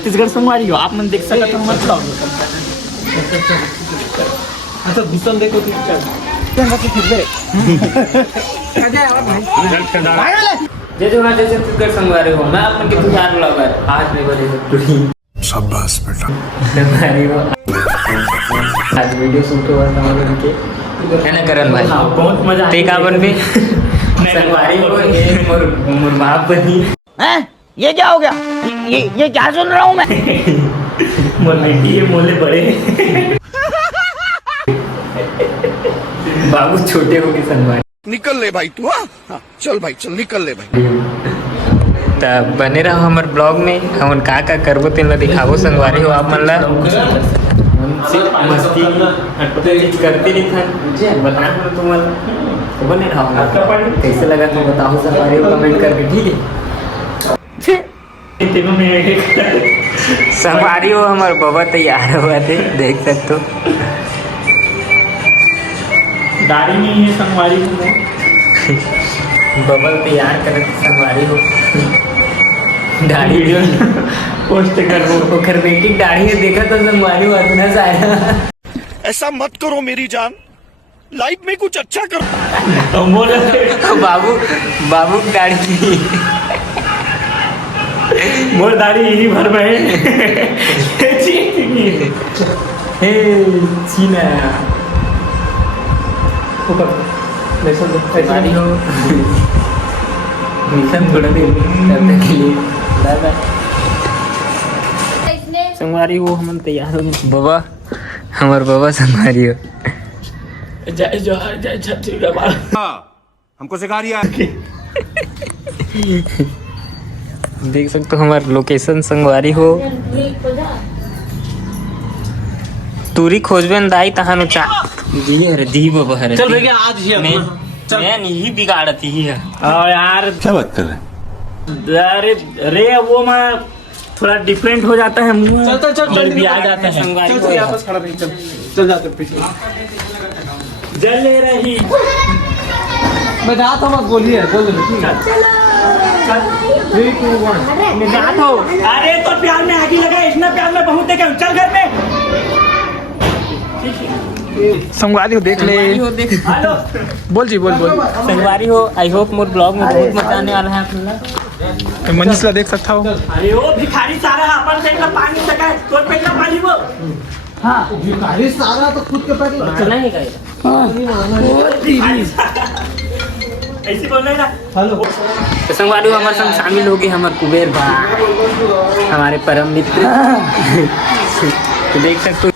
छत्तीसगढ़ संगवारी हो आप मन देख सकत हो मतलब अच्छा घुसन देखो तू जय जोहार जय छत्तीसगढ़ संगवारी हो मैं अपन के तुषार ब्लॉगर आज भी बोले टुडी शाबाश बेटा संगवारी हो आज वीडियो शूट हुआ था हम के है ना करण भाई बहुत मजा ते का बन भी संगवारी हो ये मोर बाप बनी हैं ये क्या हो गया ये क्या सुन रहा हूँ मैं मोर बेटी ये मोले बड़े बाबू छोटे हो के संगवारी निकल ले भाई तू हाँ चल भाई चल निकल ले भाई तब बने रहो हमारे ब्लॉग में हम का करबो तेन ला दिखाबो संगवारी हो आप मन ला मस्ती करते नहीं था बता तुम बने रहो कैसे लगा तुम बताओ संगवारी हो कमेंट करके ठीक है संगवारी हो हमारे बाबा तैयार हुआ थे देख सकते हो दाढ़ी नहीं है संगवारी में बबल तैयार करे संगवारी हो दाढ़ी वीडियो पोस्ट कर वो ओकर बेटी दाढ़ी है देखा तो संगवारी हो इतना सारा ऐसा मत करो मेरी जान लाइफ में कुछ अच्छा करो बोले बाबू बाबू की दाढ़ी नहीं मोर दाढ़ी यही भर में हे चीना संगवारी हो मिशन थोड़ा देर करने के लिए दादा संगवारी वो हम तैयार हो बाबा हमार बाबा संगवारी हो जय जोहार जय छत्तीसगढ़ हमको सिखा रिया देख सकते हो हमार लोकेशन संगवारी हो तूरी खोजबे दाई तहानु चा दी हरे दी बाबा हरे चल भैया आज ही मैं नहीं बिगाड़ती ही है यार क्या बात कर रहे हैं अरे रे वो मैं थोड़ा डिफरेंट हो जाता है मुंह चल चल चल जल्दी आ जाता है संगवारी चल यहाँ पास खड़ा रही चल चल जाते पीछे जल ले रही मैं जाता हूँ बोलिए बोल दो ठीक है 3 2 1 निजात हो अरे तो प्यार में आगे लगा इतना प्यार में बहुत देखा चल घर में संगवारी हो देख ले हेलो बोल जी बोल बोल संगवारी हो आई होप मोर ब्लॉग में बहुत मजा आने वाला है आपको मनीष ला देख सकता हो अरे वो भिखारी सारा अपन से पानी सका है तो पहला पानी वो भिखारी सारा तो खुद के पैर चला है ऐसी बोल ना हेलो तो संगवारी हो हमारे संग शामिल होगी हमारे कुबेर भाई हमारे परम मित्र तो देख सकते हो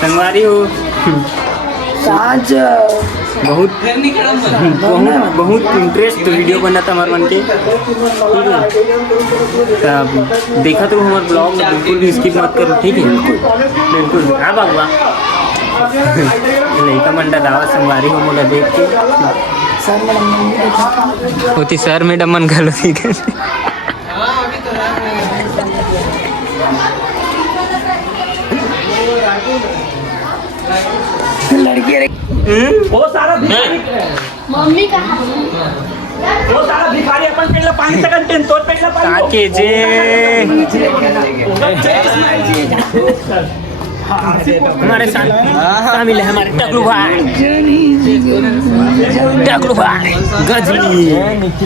संगवारी हो बहुत बहुत इंटरेस्ट वीडियो बना था हमारे मन के ठीक है तब देखा तो हमारे ब्लॉग में बिल्कुल भी स्किप मत करो ठीक है बिल्कुल हाँ बाबा लड़का मंडा दावा संगवारी हो मोला देख के होती सर मैडम मन गलो ठीक है वो सारा भिखारी मम्मी का वो सारा भिखारी अपन पहला पानी सका टेन तो पहला पानी ताके जे हमारे साथ शामिल है हमारे टकलू भाई गजनी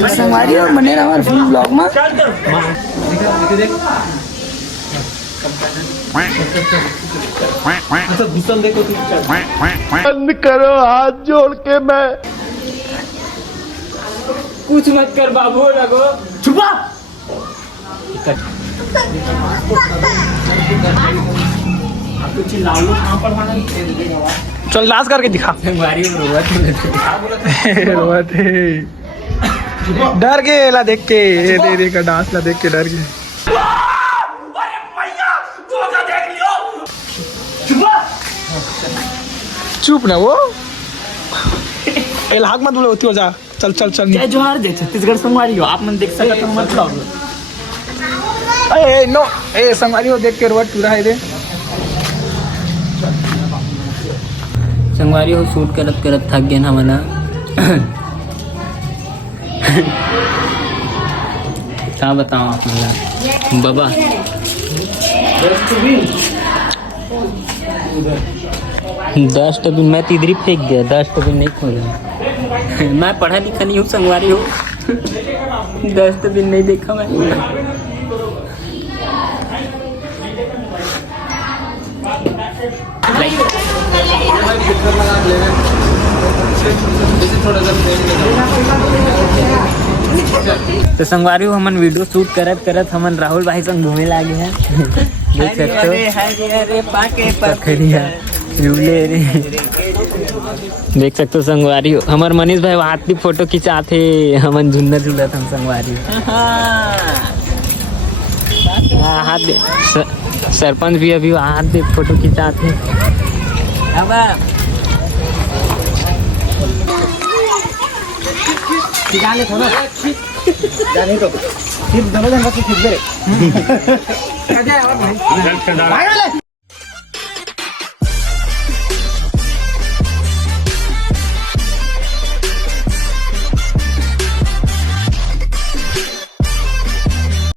संगवारी और बने रहा हमारे फुल ब्लॉग में चल तो अच्छा घुसन देखो तू बंद करो हाथ जोड़ के मैं कुछ मत कर बाबू लगो छुपा आपको चिल्लाओ कहाँ पर खाना चल लाश करके दिखा संगवारी हो रोवत है डर के ला देख के दे दे का डांस ला देख के डर के चुप ना वो एलहाक मत बोले होती हो जा चल चल चल जय जोहार जय छत्तीसगढ़ संगवारी हो आप मन देख सकते हो मतलब ए नो ए संगवारी हो देख के रोवत पूरा है दे संगवारी हो शूट करत करत थक गए ना मना क्या बताऊँ आप मतलब बाबा डस्टबिन मैं तो इधर ही फेंक दिया, डस्टबिन नहीं खोला। मैं पढ़ा लिखा नहीं हूँ, संगवारी हूँ। डस्टबिन नहीं देखा मैं। तो संगवारी हो, हमन वीडियो शूट करत करत हमन राहुल भाई संग घूमे लागे हैं। देख सकते हो देख सकते हो संगवारी हो। हमार मनीष भाई हाथ भी फोटो खिंचाते, हमन झुन्ना झूलत हम संगवारी। हाँ हाथ दे, सरपंच भी अभी हाथ दे फोटो खिंचाते। अब जाने थोड़ा जाने तो फिर दोनों जन खींच दे रे।